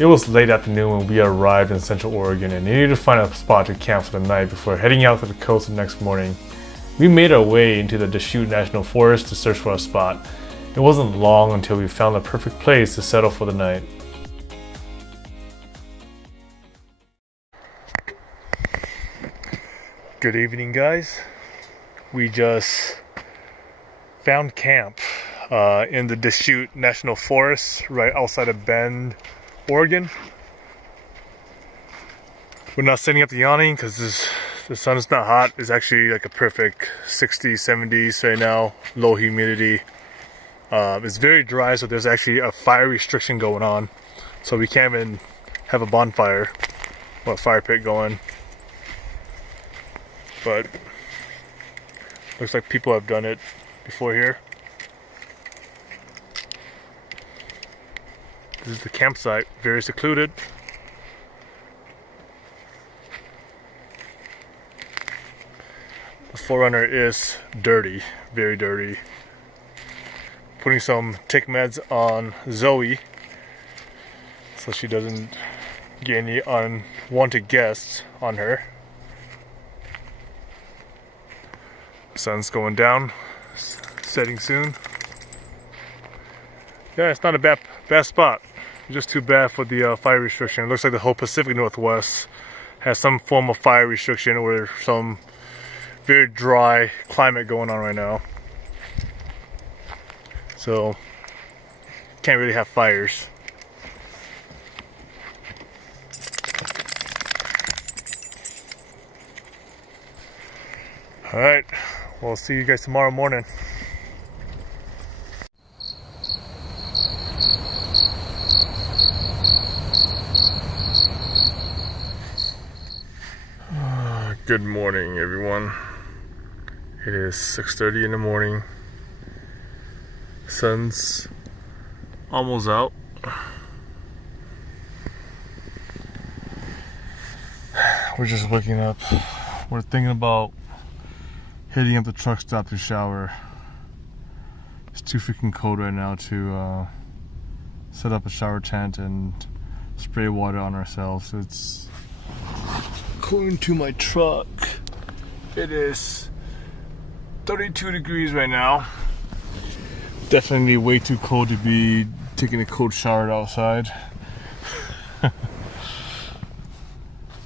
It was late afternoon when we arrived in Central Oregon and needed to find a spot to camp for the night before heading out to the coast the next morning. We made our way into the Deschutes National Forest to search for a spot. It wasn't long until we found the perfect place to settle for the night. Good evening, guys. We just found camp in the Deschutes National Forest right outside of Bend, Oregon. We're not setting up the awning because the sun is not hot. It's actually like a perfect 60s, 70s right now, low humidity. It's very dry, so there's actually a fire restriction going on. So we can't even have a bonfire or a fire pit going. But looks like people have done it before here. This is the campsite, very secluded. The Forerunner is dirty, very dirty. Putting some tick meds on Zoe so she doesn't get any unwanted guests on her. Sun's going down, setting soon. Yeah, it's not a bad spot. Just too bad for the fire restriction. It looks like the whole Pacific Northwest has some form of fire restriction or some very dry climate going on right now. So, can't really have fires. Alright, we'll see you guys tomorrow morning. Good morning, everyone. It is 6:30 in the morning. Sun's almost out. We're just waking up. We're thinking about hitting up the truck stop to shower. It's too freaking cold right now to set up a shower tent and spray water on ourselves. It's according to my truck, it is 32 degrees right now. Definitely way too cold to be taking a cold shower outside.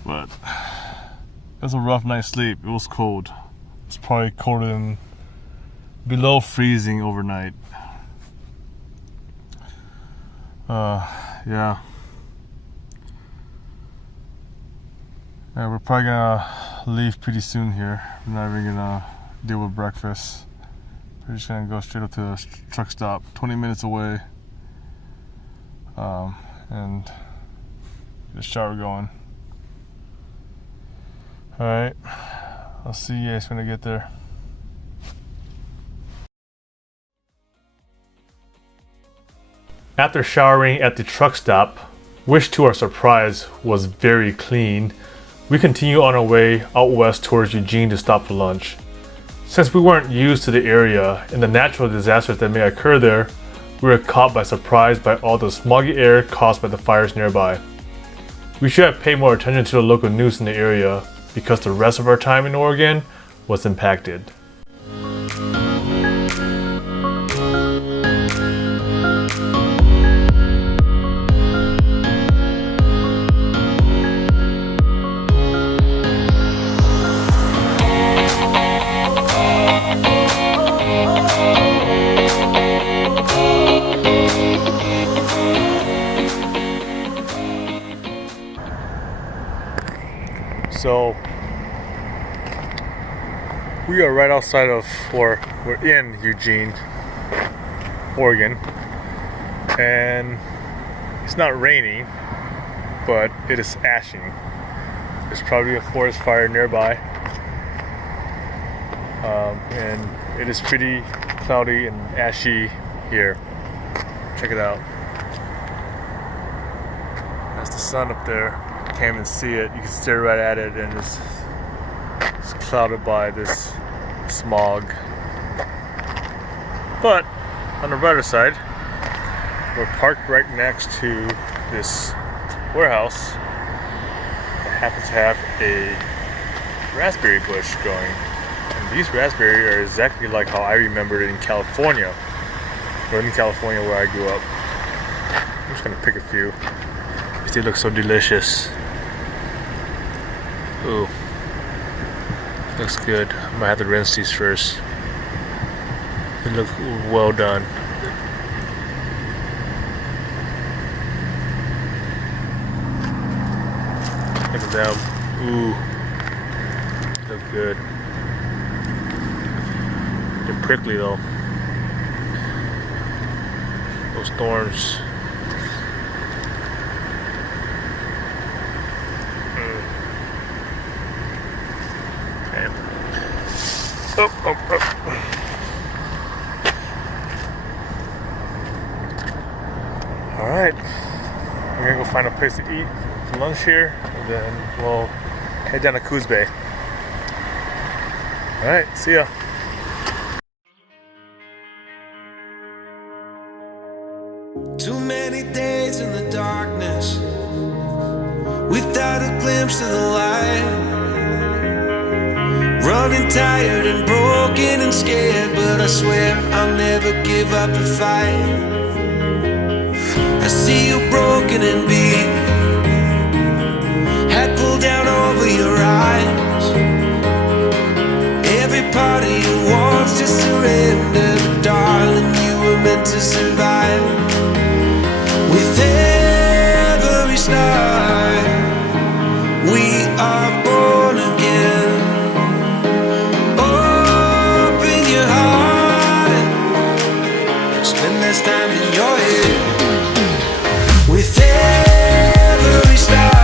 But it was a rough night's sleep. It was cold. It's probably colder than below freezing overnight. Yeah. Yeah, we're probably gonna leave pretty soon here. We're not even gonna deal with breakfast. We're just gonna go straight up to the truck stop, 20 minutes away, and get a shower going. Alright, I'll see you guys when I get there. After showering at the truck stop, which to our surprise was very clean, we continue on our way out west towards Eugene to stop for lunch. Since we weren't used to the area and the natural disasters that may occur there, we were caught by surprise by all the smoggy air caused by the fires nearby. We should have paid more attention to the local news in the area because the rest of our time in Oregon was impacted. So we are right outside of, or we're in Eugene, Oregon, and it's not raining, but it is ashing. There's probably a forest fire nearby, and it is pretty cloudy and ashy here. Check it out. That's the sun up there. Can't even see it. You can stare right at it, and it's clouded by this smog. But on the brighter side, we're parked right next to this warehouse that happens to have a raspberry bush growing. And these raspberries are exactly like how I remembered it in California. Northern California where I grew up. I'm just gonna pick a few. They look so delicious. Ooh. Looks good. I might have to rinse these first. They look well done. Look at them. Ooh. Look good. They're prickly though. Those thorns. Okay. Oh. Alright. We're gonna go find a place to eat for lunch here, and then we'll head down to Coos Bay. Alright, see ya. Too many days in the darkness without a glimpse of the light. Running tired and broken and scared, but I swear I'll never give up the fight. I see you broken and beat, head pulled down over your eyes. Every part of you wants to surrender, but darling, you were meant to survive. With every star, we are born again. Open your heart, spend less time in your head. With every star,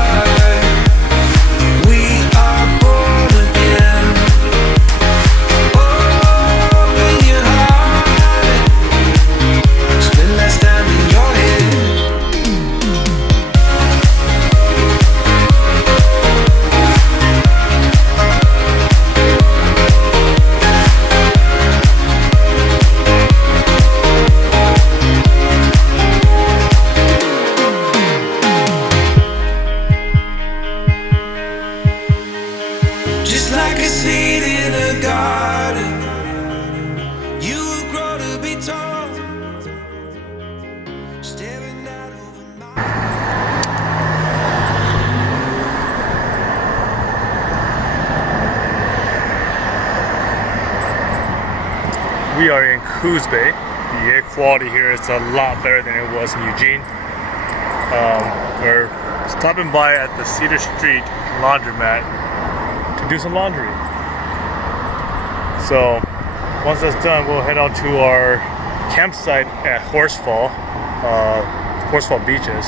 we are born again. Open your heart, spend less time in your head. Just like a seed in a garden, you will grow to be tall, staring out over my... We are in Coos Bay. The air quality here is a lot better than it was in Eugene. We're stopping by at the Cedar Street laundromat to do some laundry. So once that's done, we'll head out to our campsite at Horsefall Beaches.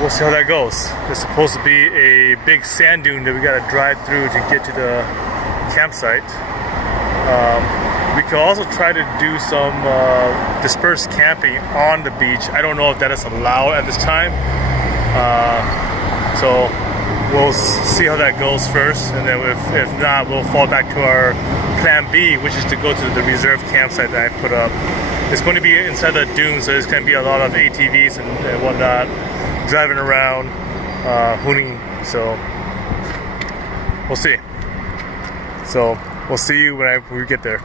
We'll see how that goes. There's supposed to be a big sand dune that we gotta drive through to get to the campsite. We could also try to do some dispersed camping on the beach. I don't know if that is allowed at this time. So we'll see how that goes first, and then if not, we'll fall back to our plan B, which is to go to the reserve campsite that I put up. It's going to be inside the dunes, so there's going to be a lot of ATVs and whatnot driving around, hooning. So we'll see. So we'll see you when we get there.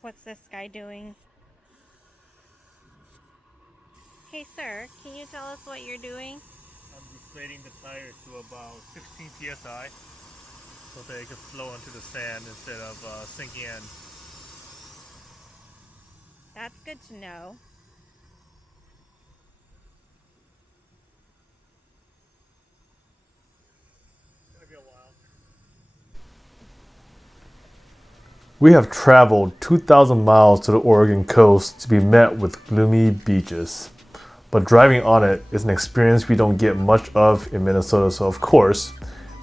What's this guy doing? Hey sir, can you tell us what you're doing? I'm deflating the tires to about 16 psi so they can flow into the sand instead of sinking in. That's good to know. It's gonna be a while. We have traveled 2,000 miles to the Oregon coast to be met with gloomy beaches. But driving on it is an experience we don't get much of in Minnesota, so of course,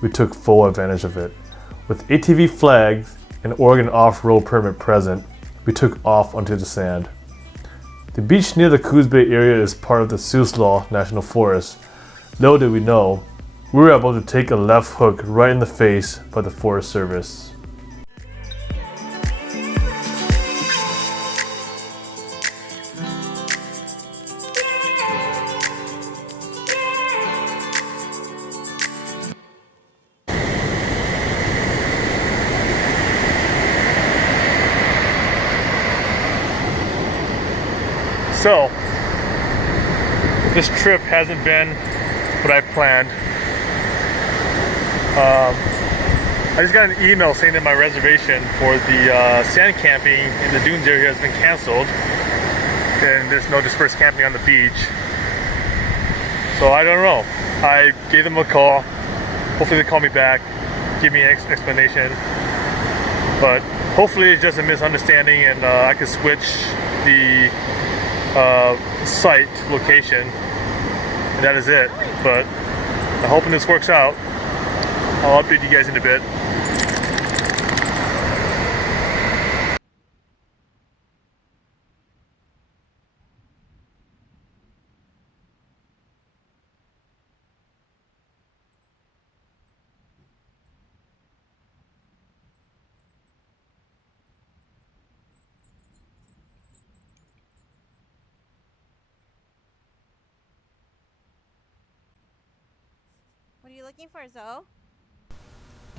we took full advantage of it. With ATV flags and Oregon off-road permit present, we took off onto the sand. The beach near the Coos Bay area is part of the Siuslaw National Forest. Little did we know, we were able to take a left hook right in the face by the Forest Service. So, this trip hasn't been what I planned. I just got an email saying that my reservation for the sand camping in the dunes area has been canceled, and there's no dispersed camping on the beach. So I don't know. I gave them a call. Hopefully they call me back, give me an explanation. But hopefully it's just a misunderstanding, and I can switch the site location, and that is it. But I'm hoping this works out. I'll update you guys in a bit. What are you looking for, Zoe?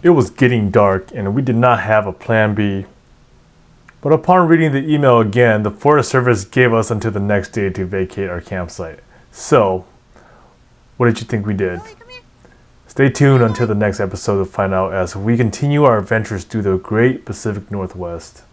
It was getting dark and we did not have a plan B. But upon reading the email again, the Forest Service gave us until the next day to vacate our campsite. So, what did you think we did? Lily, come here. Stay tuned until the next episode to find out as we continue our adventures through the great Pacific Northwest.